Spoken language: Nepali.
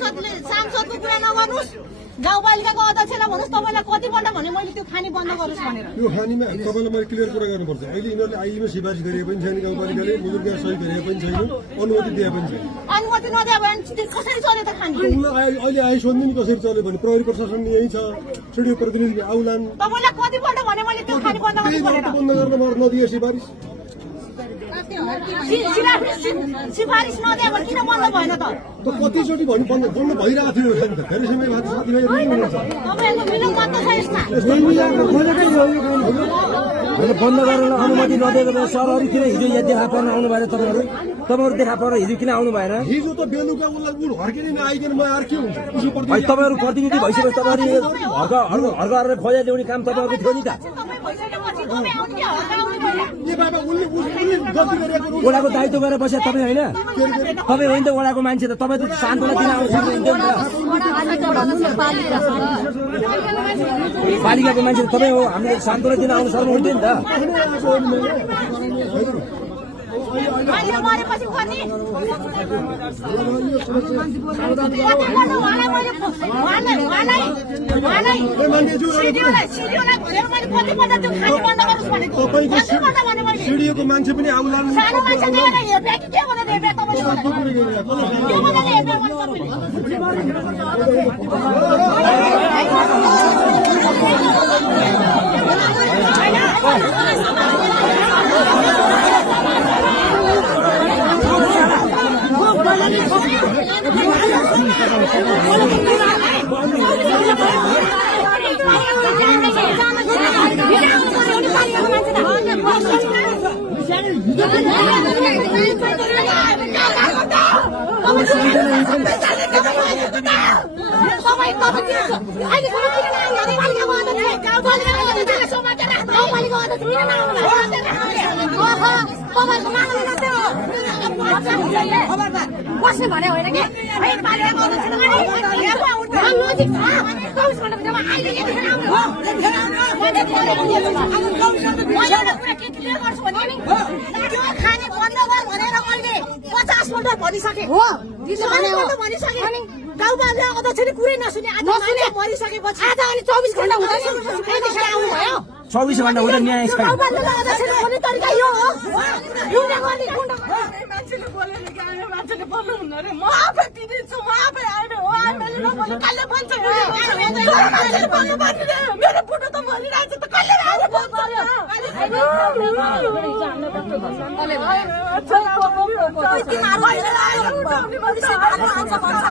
सांसदको कुरा नगर्नुस् गाउँपालिकाको अध्यक्षलाई भन्नुस् तपाईलाई कतिपल्ट भने मैले त्यो खानी बन्द गरोस् भनेर यो खानीमा तपाईलाई मैले क्लियर कुरा गर्नुपर्छ अहिले यिनीहरूले आइमा सिफारिस गरे पनि छैन गाउँपालिकाले बुजुर्ग सही गरे पनि छैन अनुमति दिए पनि छैन अनुमति नदिए भने कसरी चल्यो त खानी अहिले आइ सोध्नु नि कसरी चल्यो भने प्रहरी प्रशासन यही छ सिडिओ प्रतिनिधि आउलान् तपाईलाई कतिपल्ट भने मैले त्यो खानी बन्द गर्नु भनेर बन्द गर्न नदिए सिफारिस सिफारिस नदिए भने किन बन्द भएन त कतिचोटि भन्नु बन्द भइरहेको थियो नि त धेरै समय बाद साथीभाइहरू हुनुहुन्छ तपाईहरुको मिलन मत छ यसमा बन्द गरेर अनुमति नदिएको सरहरू किन हिजो यहाँ देखा पर्न आउनु भएन तपाईँहरू देखा पर्न हिजो किन आउनु भएन हिजो त बेलुका उसलाई हर्किन नआइकन म आएर के हुन्छ तपाईँहरू प्रतिनिधि भइसकेपछि तपाईँहरू हर्का गरेर खोजा ल्याउने काम तपाईँहरूको थियो नि त ओडाको दायित्व गरेर बसे तपाईँ होइन तपाईँ होइन त ओडाको मान्छे त तपाईँ त सान्त्वना दिन आउनु सक्नुहुन्थ्यो नि त पालिकाको मान्छे तपाईँ हो हामीले सान्त्वना दिन आउनु सक्नुहुन्थ्यो नि त सिडिओको मान्छे पनि आउला बस्ने भने होइन कि खाने बन्द गर भनेर मैले 50 पल्ट भनिसके भनिसके गाउँपालिका अध्यक्षले कुरै नसुने भनिसकेपछि आज अनि 24 घण्टा हुँदैन आउनु भयो 24 घण्टा हुँदा न्याय छैन गाउँपालिका अध्यक्षले भन्ने तरिका यो हो मान्छेले बोलेन कि आएर मान्छेले बोल्नु हुन्न रे म आफै दिदिन्छु म आफै आएर हो मैले नबोले कसले भन्छ मेरो बुढो त मरिरहेछ त कसले आएर भन्छ